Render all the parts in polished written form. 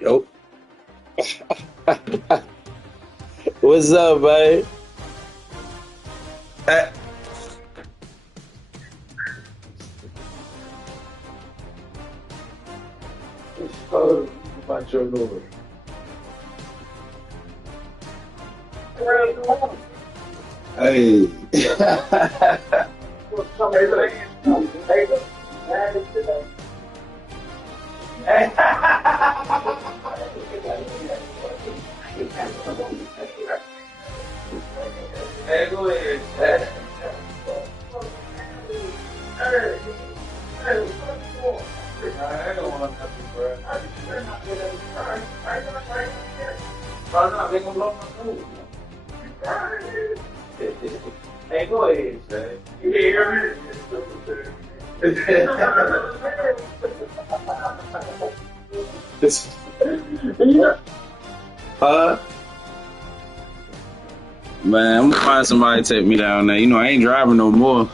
Yo, what's up, man? Uh, oh, about your Lord. Hey. Hey, go ahead. I don't want nothing, bro. I'm not gonna blow my nose. Hey, go ahead, son. You hear me? Huh? Man, I'm gonna find somebody to take me down there. You know, I ain't driving no more.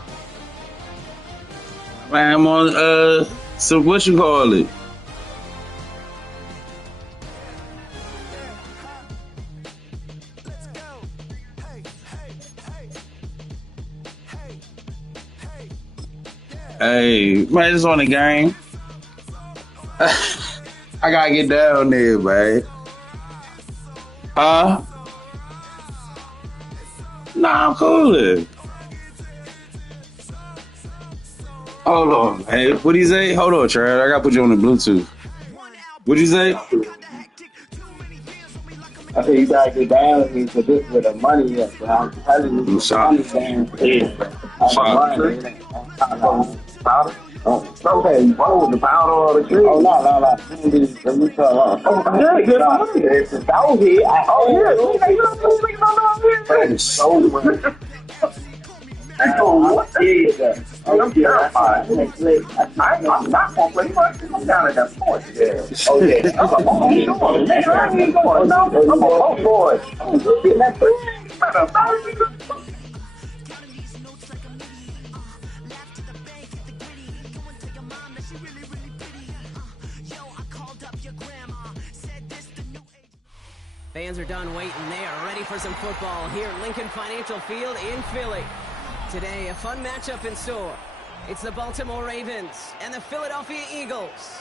Man, I'm on so what you call it? Hey, man, just on the game. I gotta get down there, man. Huh? Nah, I'm cool. Hold on. Hey, what do you say? Hold on, Trad. I gotta put you on the Bluetooth. What'd you say? I think you gotta get down with me for this with the money yet, but I'm telling you, I'm the money shocked. thing is powder. Oh, okay, you roll the powder or the tree? Oh, no. Let me tell you. Oh, yeah, get my money. It's a dog here. Oh, yeah, you don't know so much. Oh, yeah. I'm terrified. I'm not going to play much. I'm down at that point. Yeah. Oh, yeah. I'm a boy. I ain't going. No, I'm a boy. Getting that thing. Fans are done waiting. They are ready for some football here at Lincoln Financial Field in Philly. Today, a fun matchup in store. It's the Baltimore Ravens and the Philadelphia Eagles.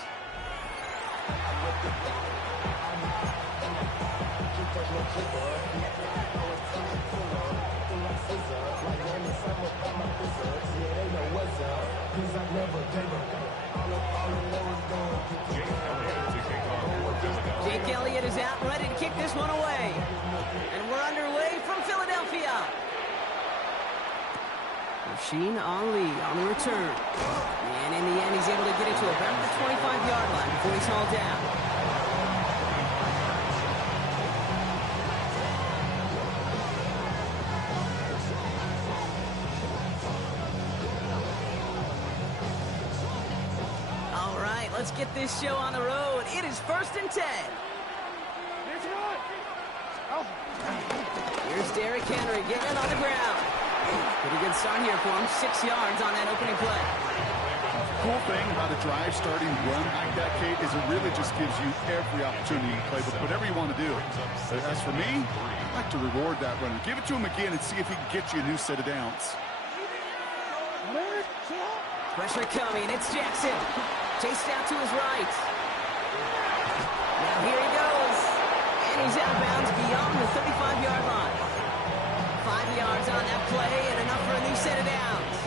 Jake Elliott is out and ready to kick this one away. And we're underway from Philadelphia. Rasheen Ali on the return. And in the end, he's able to get it to about the 25-yard line before he's hauled down. All right, let's get this show on the road. It is 1st and 10. Here's Derrick Henry getting it on the ground. Pretty good start here for him. 6 yards on that opening play. Cool thing about a drive starting run like that, Kate, is it really just gives you every opportunity to play with whatever you want to do. But as for me, I like to reward that runner. Give it to him again and see if he can get you a new set of downs. Pressure coming. It's Jackson. Chased out to his right. Now here he goes. And he's out of bounds beyond the 35-yard line. 5 yards on that play and enough for a new set of downs.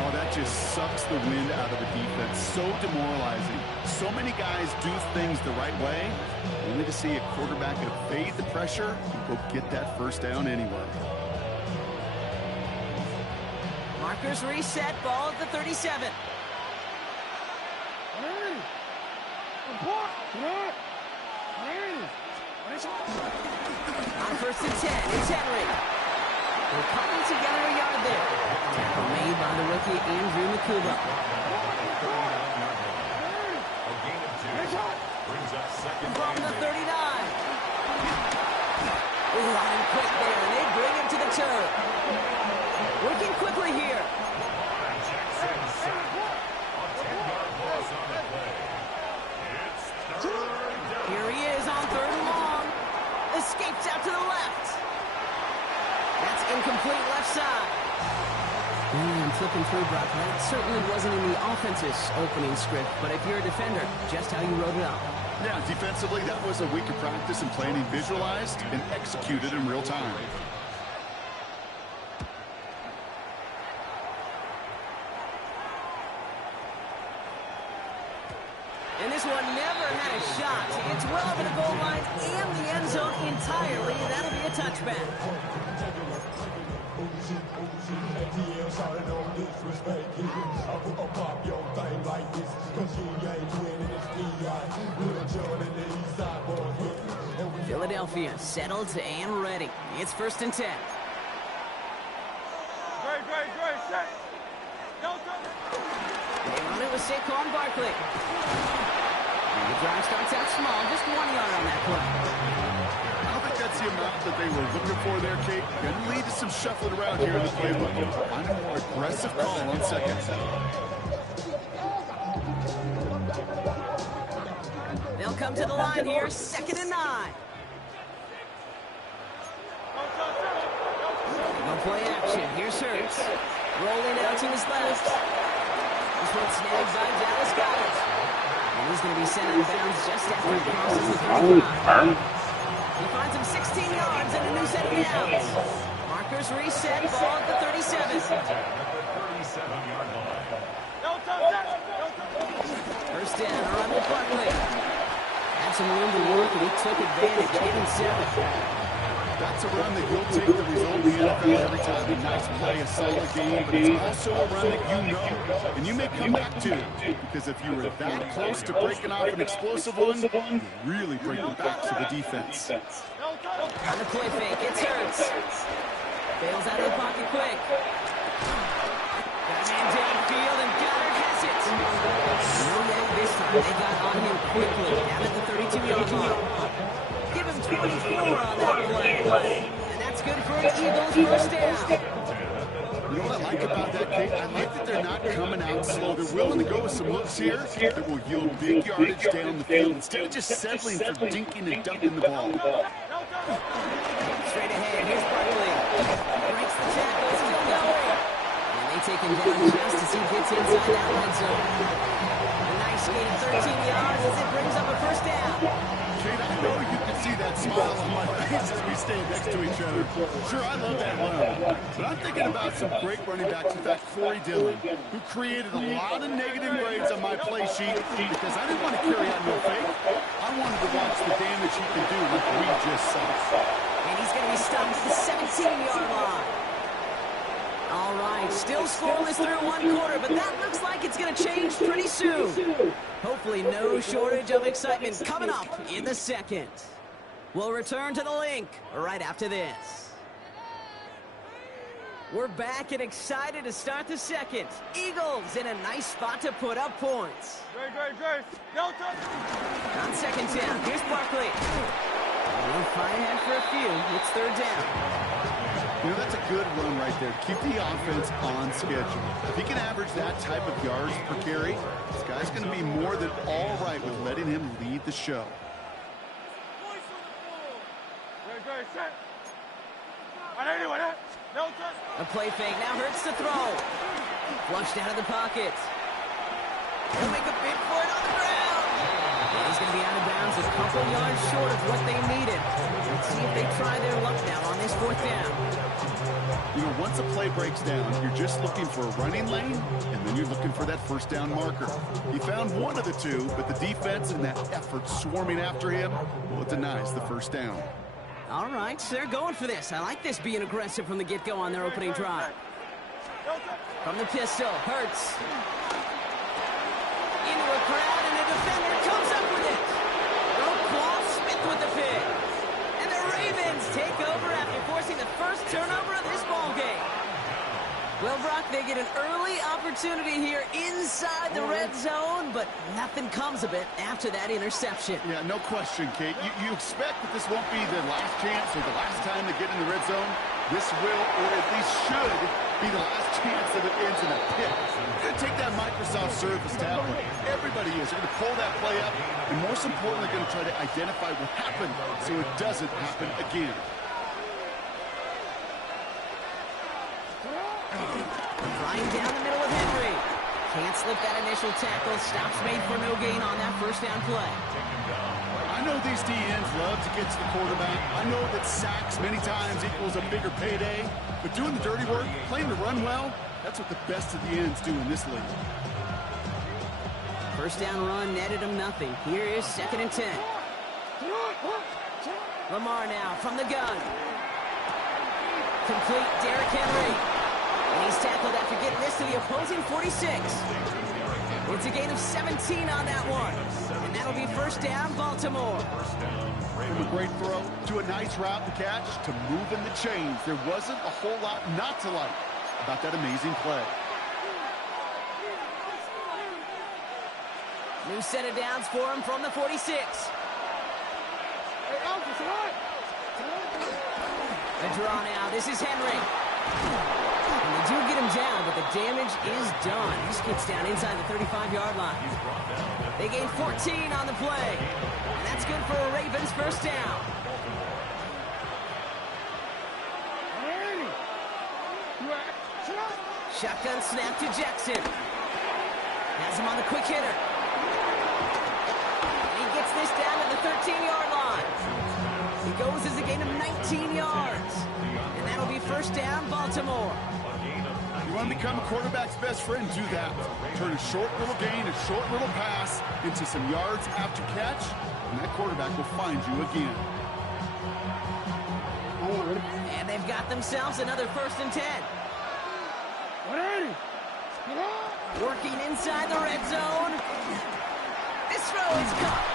Oh, that just sucks the wind out of the defense. So demoralizing. So many guys do things the right way, only to see a quarterback evade the pressure and go get that first down anyway. Markers reset. Ball at the 37. On 1st and 10, it's Henry. They're cutting together a yard there. Tackle made by the rookie Andrew Nakuba. From the 39. Running quick there, and they bring him to the turf. Working quickly here. Here he escapes out to the left. That's incomplete left side. And flipping through, Brock, that certainly wasn't in the offense's opening script, but if you're a defender, just how you wrote it up. Yeah, defensively, that was a week of practice and planning visualized and executed in real time. And this one never had a shot. It's well over the goal line and the end zone entirely. That'll be a touchback. Philadelphia settled and ready. It's 1st and 10. They run it with Saquon Barkley. The drive starts out small, just 1 yard on that play. I don't think that's the amount that they were looking for there, Kate. Going to lead to some shuffling around here in the playbook. Find a more aggressive call on second. They'll come to the line here, 2nd and 9. No play action. Here's Hurts. Rolling out to his left. This one snagged by Dallas Goedert. And he's going to be sent out of bounds just after he crosses the 35. He finds him 16 yards and a new set of downs. Markers reset, ball at the 37. First down, run with Barkley. Had some room to work, and he took advantage, getting 7. That's a run that you'll take the result in the NFL every time. A nice play, a solid game, but it's also a run that you know, and you may come back to, because if you were that close to breaking off an explosive one, you really break the backs of the defense. On the play fake, it's Hurts. Bails out of the pocket quick. Got a man downfield, and Goddard has it. No yet this time. They got on him quickly, down at the 32-yard line. Give him 24 on that play. And that's good for an Eagles first down. You know what I like about that, Kate? I like that they're not coming out slow. They're willing to go with some looks here that will yield big yardage down the field instead of just settling for dinking and dunking the ball. Straight ahead, here's Barkley. Breaks the tackle, still going. And they take him down just as he gets inside that red zone. A nice gain of 13 yards as it brings up a first down. Kate, I know you can see that smile on my face as we stand next to each other. Sure, I love that run. But I'm thinking about some great running backs. In fact, Corey Dillon, who created a lot of negative grades on my play sheet because I didn't want to carry out no fake. I wanted to watch the damage he can do like we just saw. And he's going to be stopped at the 17-yard line. All right, still scoreless through one quarter, but that looks like it's going to change pretty soon. Hopefully no shortage of excitement coming up in the second. We'll return to the link right after this. We're back and excited to start the second. Eagles in a nice spot to put up points. On second down, here's Barkley. We'll fight ahead for a few. It's 3rd down. You know, that's a good run right there. Keep the offense on schedule. If he can average that type of yards per carry, this guy's going to be more than all right with letting him lead the show. A play fake, now Hurts to throw. Flushed out of the pocket. He'll make a bid for it on the ground. And he's going to be out of bounds a couple yards short of what they needed. Let's see if they try their luck now on this 4th down. You know, once a play breaks down, you're just looking for a running lane, and then you're looking for that first down marker. He found one of the two, but the defense and that effort swarming after him, well, it denies the first down. All right, so they're going for this. I like this being aggressive from the get-go on their opening drive. From the pistol, Hurts. Into a crowd, and a defender comes up with it. Roquan Smith with the pick. And the Ravens take over after forcing the first turnover of this ballgame. Well, Brock, they get an early opportunity here inside the red zone, but nothing comes of it after that interception. Yeah, no question, Kate. You expect that this won't be the last chance or the last time they get in the red zone, This will, or at least should, be the last chance that it ends in a pick. You're going to take that Microsoft Surface tablet. Everybody is. They're going to pull that play up, and most importantly, going to try to identify what happened so it doesn't happen again. Flying down the middle with Henry. Can't slip that initial tackle. Stops made for no gain on that first down play. I know these DNs love to get to the quarterback. I know that sacks many times equals a bigger payday. But doing the dirty work, playing to run well, that's what the best of the ends do in this league. First down run netted him nothing. Here is 2nd and 10. Lamar now from the gun. Complete Derrick Henry. And he's tackled after getting this to the opposing 46. It's a gain of 17 on that one. And that'll be first down, Baltimore. From a great throw to a nice route to catch to moving the chains. There wasn't a whole lot not to like about that amazing play. New set of downs for him from the 46. A draw now. This is Henry. And they do get him down, but the damage is done. He skids down inside the 35-yard line. They gain 14 on the play. And that's good for a Ravens first down. Shotgun snap to Jackson. Has him on the quick hitter. And he gets this down to the 13-yard line. He goes as a gain of 19 yards. And that'll be first down, Baltimore. You want to become a quarterback's best friend, do that. Turn a short little gain, a short little pass into some yards after catch, and that quarterback will find you again. And they've got themselves another 1st and 10. Working inside the red zone. This throw is caught.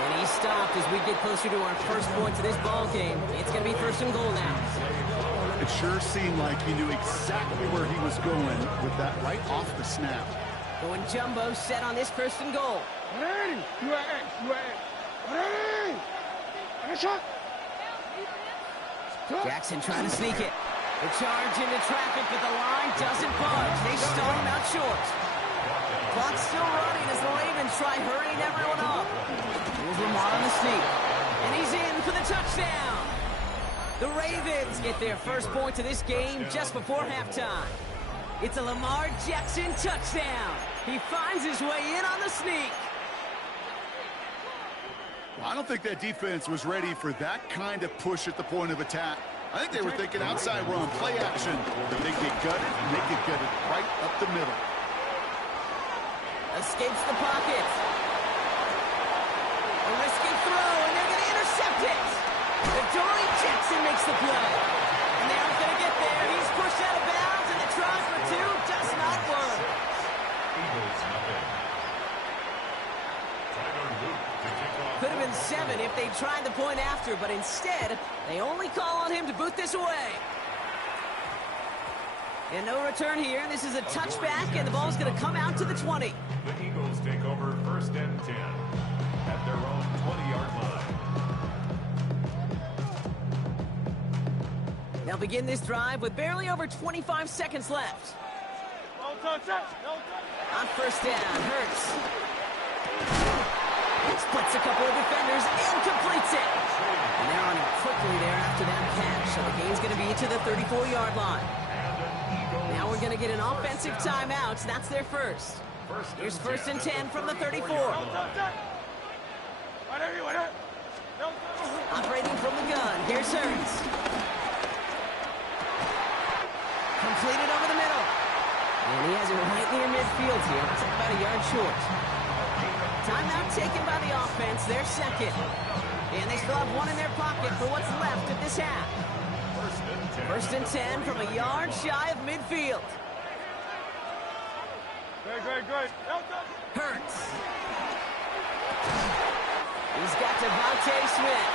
And he's stopped as we get closer to our first points of this ball game. It's going to be 1st and goal now. It sure seemed like he knew exactly where he was going with that right off the snap. Going jumbo set on this 1st and goal. Jackson trying to sneak it. The charge into traffic, but the line doesn't budge. They start him out short. Clock's still running as the Ravens try hurrying everyone up. Here's Lamar on the sneak. And he's in for the touchdown. The Ravens get their first point of this game just before halftime. It's a Lamar Jackson touchdown. He finds his way in on the sneak. Well, I don't think that defense was ready for that kind of push at the point of attack. I think they were thinking outside run, play action. But they get gutted, and they get gutted right up the middle. Escapes the pocket. A risky throw, and they're going to intercept it. Adoree Jackson makes the play. And they aren't going to get there. He's pushed out of bounds, and the try for 2 does not work. Could have been 7 if they tried the point after, but instead, they only call on him to boot this away. And no return here. This is a touchback, and the ball's going to come out to the 20. The Eagles take over 1st and 10 at their own 20-yard line. They'll begin this drive with barely over 25 seconds left. On first down, Hurts. Splits a couple of defenders and completes it. And they're on him quickly there after that catch. So the game's going to be to the 34-yard line. Now we're going to get an offensive timeout. That's their first. Here's 1st and 10 from the 34. Operating from the gun. Here's Hurts. Completed over the middle. And he has it right near midfield here. It's about a yard short. Timeout taken by the offense. They're second. And they still have 1 in their pocket for what's left of this half. 1st and 10 from a yard shy of midfield. Good. Hurts. He's got Devontae Smith.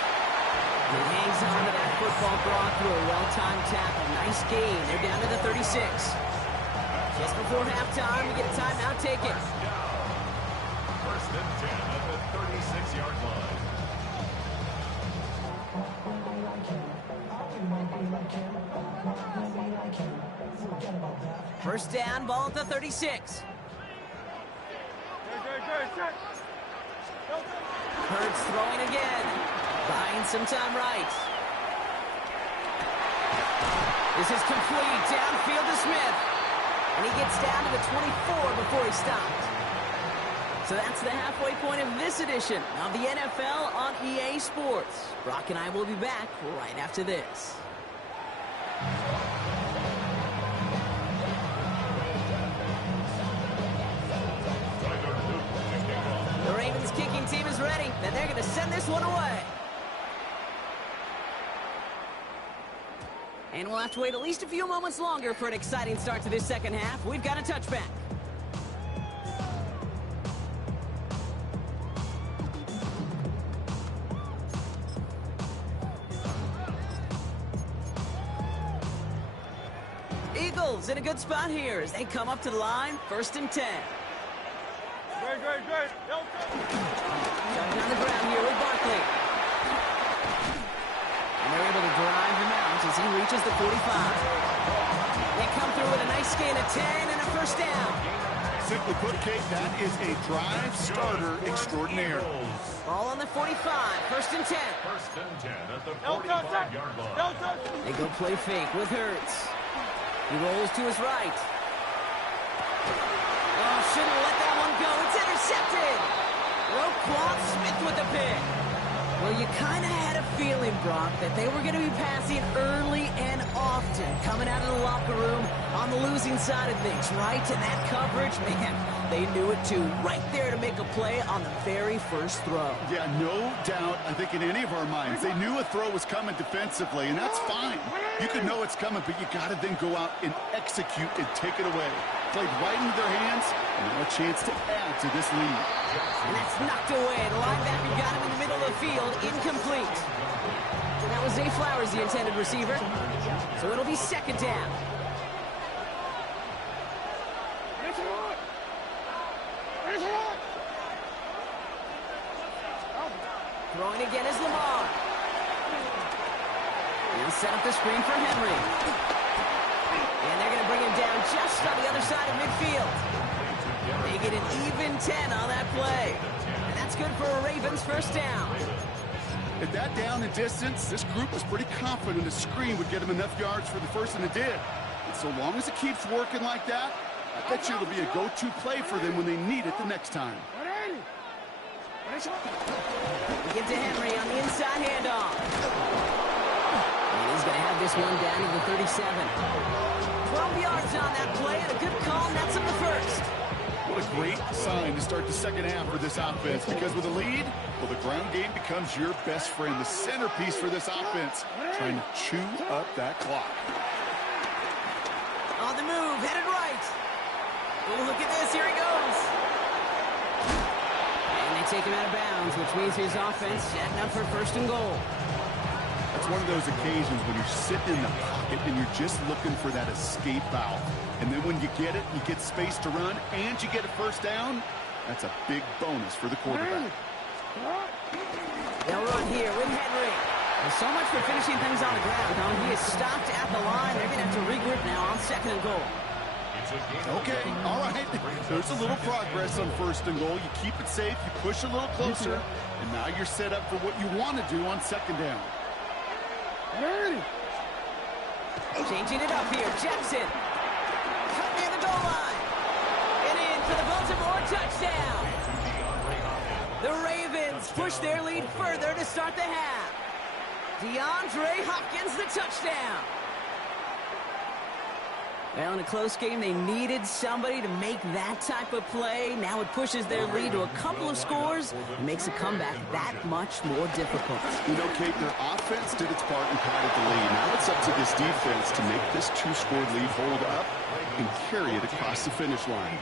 He hangs on to that football brought through a well-timed tackle. Nice gain. They're down to the 36. Just before halftime, we get a timeout taken. 1st and 10 at the 36-yard line. First down, ball at the 36. Hurts throwing again. Buying some time right. This is complete. Downfield to Smith. And he gets down to the 24 before he stopped. So that's the halfway point of this edition of the NFL on EA Sports. Brock and I will be back right after this. The Ravens kicking team is ready, and they're going to send this one away. And we'll have to wait at least a few moments longer for an exciting start to this second half. We've got a touchback. Eagles in a good spot here as they come up to the line, 1st and 10. Great. Jumping on the ground here with Barkley. And they're able to drive him out as he reaches the 45. They come through with a nice gain of 10 and a first down. Simply put, Kate, that is a drive starter extraordinaire. Ball on the 45, 1st and 10. First and 10 at the 45-yard line. They go play fake with Hurts. He rolls to his right. Oh, shouldn't let that one go. It's intercepted. Roquan Smith with the pick. Well, you kind of had a feeling, Brock, that they were going to be passing early and often, coming out of the locker room on the losing side of things, right? And that coverage, man, they knew it too. Right there to make a play on the very first throw. Yeah, no doubt, I think in any of our minds, they knew a throw was coming defensively, and that's fine. You can know it's coming, but you got to then go out and execute and take it away. Played right into their hands, and now a chance to add to this lead. And that's knocked away. The linebacker got him in the middle of the field, incomplete. And that was Zay Flowers, the intended receiver. So it'll be 2nd down. Throwing again is Lamar. He'll set up the screen for Henry. And they're going to bring him down just on the other side of midfield. They get an even 10 on that play. And that's good for a Ravens first down. At that down and distance, this group was pretty confident the screen would get them enough yards for the first, and it did. And so long as it keeps working like that, I bet you it'll be a go-to play for them when they need it the next time. We get to Henry on the inside handoff. And he's going to have this one down to the 37. 12 yards on that play and a good call, and that's in the first. What a great sign to start the second half for this offense, because with a lead, well, the ground game becomes your best friend, the centerpiece for this offense, trying to chew up that clock. On the move, headed right. Oh, look at this, here he goes. And they take him out of bounds, which means his offense setting up for 1st and goal. It's one of those occasions when you're sitting in the pocket and you're just looking for that escape valve. And then when you get it, you get space to run, and you get a first down, that's a big bonus for the quarterback. They'll run here with Henry. There's so much for finishing things on the ground, huh? He is stopped at the line. They're going to have to regroup now on 2nd and goal. Okay, all right. There's a little progress on 1st and goal. You keep it safe, you push a little closer, and now you're set up for what you want to do on 2nd down. Changing it up here, Jackson. Cut near the goal line. And in for the Baltimore touchdown. The Ravens push their lead further to start the half. DeAndre Hopkins, the touchdown. Well, in a close game, they needed somebody to make that type of play. Now it pushes their lead to a couple of scores and makes a comeback that much more difficult. You know, Kate, their offense did its part and padded the lead. Now it's up to this defense to make this 2-score lead hold up and carry it across the finish line.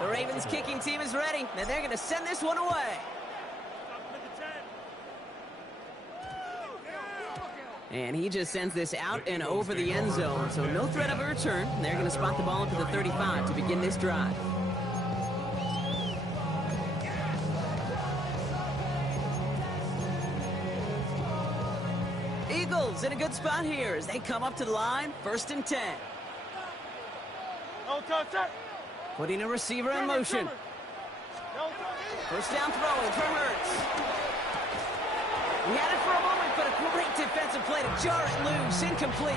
The Ravens kicking team is ready, and they're going to send this one away. And he just sends this out and over the end zone, so no threat of a return. They're going to spot the ball up to the 35 to begin this drive. Eagles in a good spot here as they come up to the line, 1st and 10. Putting a receiver in motion. First down throwing for Hurts. He had it for a moment, but a great defensive play to jar it loose. Incomplete.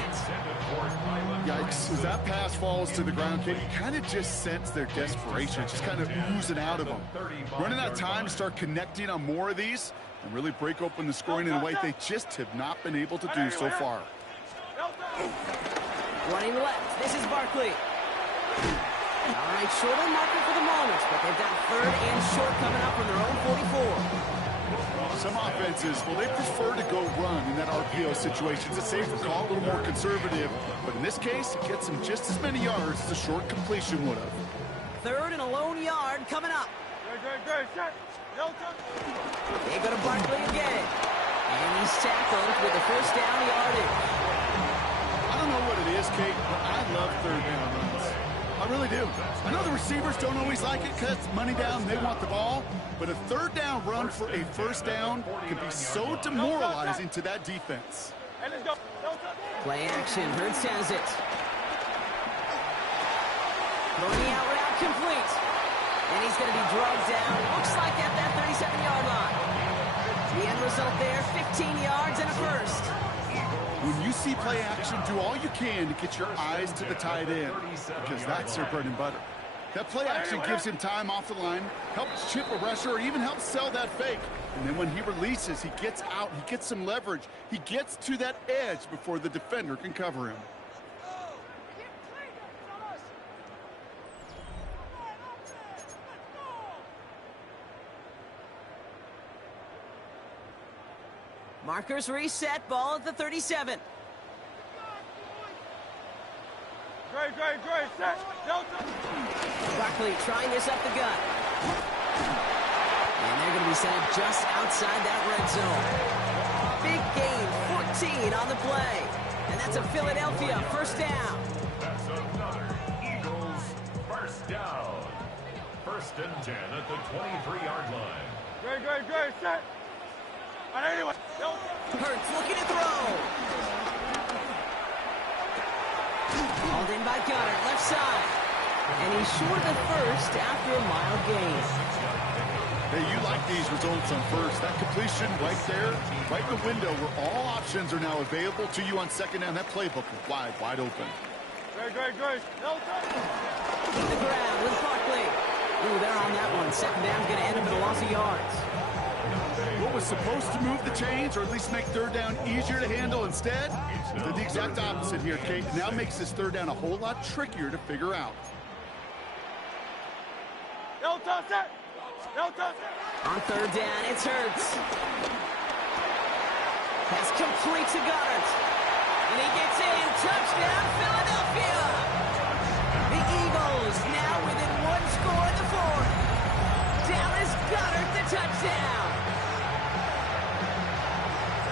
Yikes. As that pass falls to the ground, Kate, you kind of just sense their desperation, just kind of oozing out of them. Running out of time to start connecting on more of these and really break open the scoring in a way they just have not been able to do so far. Running left. This is Barkley. All right, shorter marker for the moment, but they've got 3rd and short coming up from their own 44. Some offenses, well, they prefer to go run in that RPO situation. It's a safer call, a little more conservative. But in this case, it gets them just as many yards as a short completion would have. 3rd and a lone yard coming up. They go to Barkley again. And he's tackled with the first down yardage. I don't know what it is, Kate, but I love 3rd down runs. I really do. I know the receivers don't always like it because money down, they want the ball. But a 3rd down run for a 1st down can be so demoralizing to that defense. Play action. Hurts has it. Throwing the out route complete. And he's going to be drugged down. Looks like at that 37-yard line. The end result there, 15 yards and a first. When you see play action, do all you can to get your eyes to the tight end because that's their bread and butter. That play action gives him time off the line, helps chip a rusher, or even helps sell that fake. And then when he releases, he gets out, he gets some leverage. He gets to that edge before the defender can cover him. Markers reset, ball at the 37. Barkley trying this up the gut. And they're going to be sent just outside that red zone. Big gain, 14 on the play. And that's a Philadelphia 1st down. That's another Eagles 1st down. 1st and 10 at the 23-yard line. Set. Hurts looking to throw. Called in by Goddard, left side. And he's short of 1st after a mild gain. Hey, you like these results on 1st. That completion right there, right in the window where all options are now available to you on 2nd down. That playbook is wide open. In the ground with Barkley. Ooh, they're on that one. 2nd down's going to end up with a loss of yards. What was supposed to move the chains, or at least make 3rd down easier to handle instead, did the exact opposite here, Kate. It now makes this 3rd down a whole lot trickier to figure out. On 3rd down, it's Hurts. Pass complete to Goddard. And he gets in. Touchdown, Philadelphia! The Eagles now within 1 score in the 4th. Dallas Goddard the touchdown.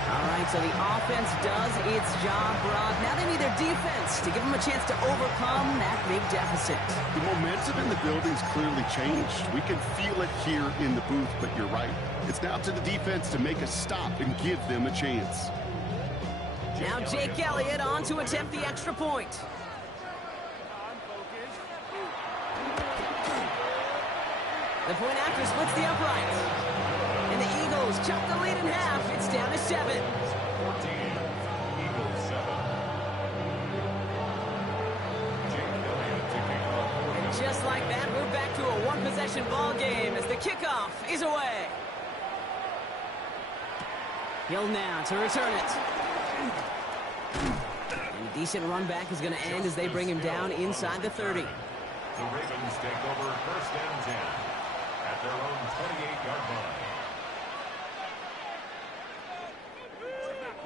All right, so the offense does its job, Rob. Now they need their defense to give them a chance to overcome that big deficit. The momentum in the building's clearly changed. We can feel it here in the booth, but you're right. It's now to the defense to make a stop and give them a chance. Now Jake Elliott on to attempt the extra point. The point after splits the upright. And the Eagles chop the lead in half. It's down to 7. 14, Eagles 7. Jake Elliott to kick off. And just like that, we're back to a one-possession ball game as the kickoff is away. Hill now to return it. And a decent run back is going to end as they bring him down inside the 30. The Ravens take over 1st and 10 at their own 28-yard line.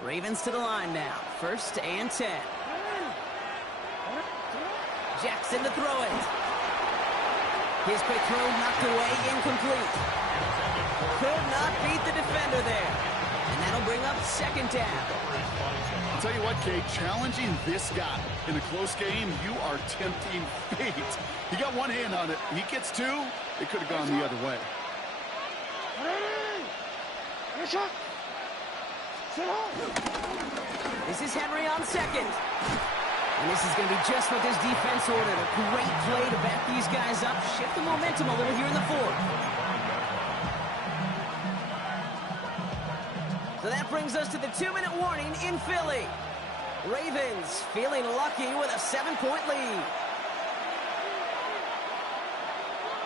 Ravens to the line now. 1st and 10. Jackson to throw it. His quick throw knocked away, incomplete. Could not beat the defender there. And that'll bring up 2nd down. I'll tell you what, Kate, challenging this guy in a close game, you are tempting fate. He got one hand on it. He gets 2. It could have gone the other way. This is Henry on second. And this is going to be just what this defense ordered. A great play to back these guys up, shift the momentum a little here in the fourth. So that brings us to the 2-minute warning in Philly. Ravens feeling lucky with a 7-point lead.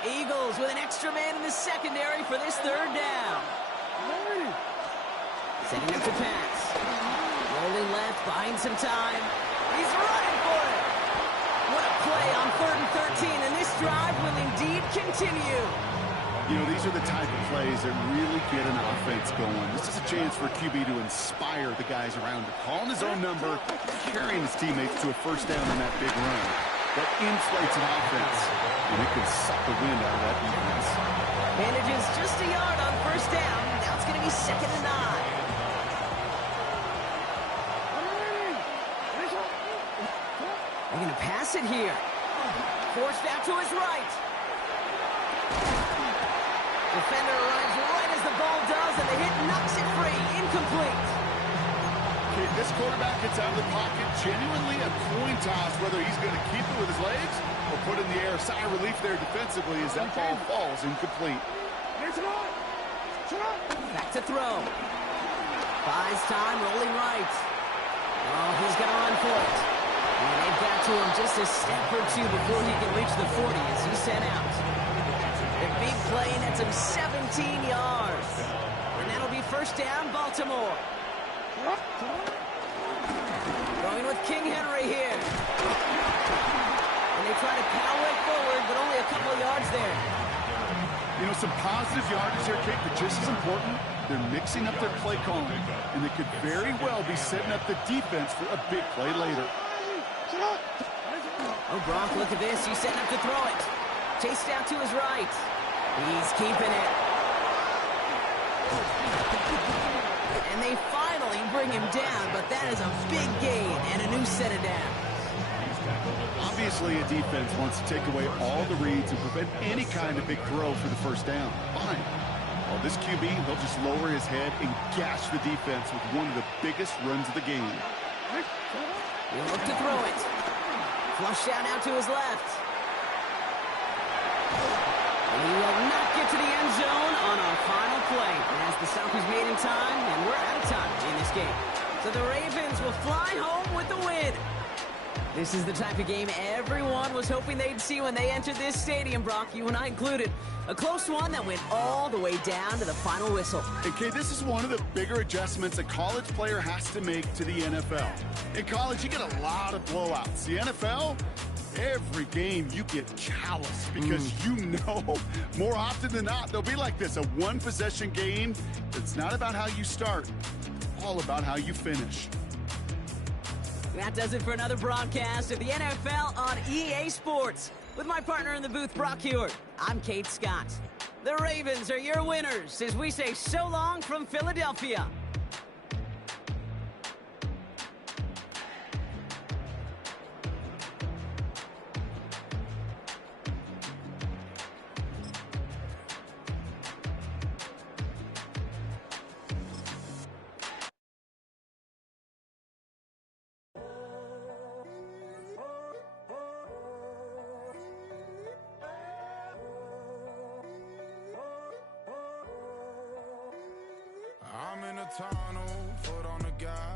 Eagles with an extra man in the secondary for this third down. Setting up to pass. Rolling left, buying some time. He's running for it. What a play on 3rd and 13, and this drive will indeed continue. You know, these are the type of plays that really get an offense going. This is a chance for QB to inspire the guys around him. Calling his own number, carrying his teammates to a first down in that big run. That inflates an offense, and it can suck the wind out of that defense. Manages just a yard on first down. Now it's going to be 2nd and 9. They're going to pass it here. Forced out to his right. Defender arrives right as the ball does, and the hit knocks it free. Incomplete. Okay, this quarterback gets out of the pocket. Genuinely a coin toss whether he's going to keep it with his legs or put it in the air. Sigh of relief there defensively as that ball falls incomplete. Back to throw. Buys time, rolling right. Oh, he's going to run for it. And they've got to him just a step or two before he can reach the 40 as he's sent out. A big play nets him 17 yards. And that'll be first down, Baltimore. Going with King Henry here. And they try to power it forward, but only a couple of yards there. You know, some positive yardage there, Kate, but just as important, they're mixing up their play calling, and they could very well be setting up the defense for a big play later. Oh, Gronk, look at this. He's setting up to throw it. Chased out to his right. He's keeping it. And they finally bring him down, but that is a big gain and a new set of downs. Obviously, a defense wants to take away all the reads and prevent any kind of big throw for the first down. Fine. Well, this QB, he'll just lower his head and gash the defense with one of the biggest runs of the game. He'll look to throw it. Flush out to his left. And he will not get to the end zone on our final play. As the stop is made in time, and we're out of time in this game. So the Ravens will fly home with the win. This is the type of game everyone was hoping they'd see when they entered this stadium, Brock, you and I included. A close one that went all the way down to the final whistle. Okay, this is one of the bigger adjustments a college player has to make to the NFL. In college, you get a lot of blowouts. The NFL, every game you get calloused because you know more often than not they'll be like this, a one-possession game. It's not about how you start, all about how you finish. That does it for another broadcast of the NFL on EA Sports. With my partner in the booth, Brock Huard, I'm Kate Scott. The Ravens are your winners as we say so long from Philadelphia. I'm in a tunnel, foot on the gas.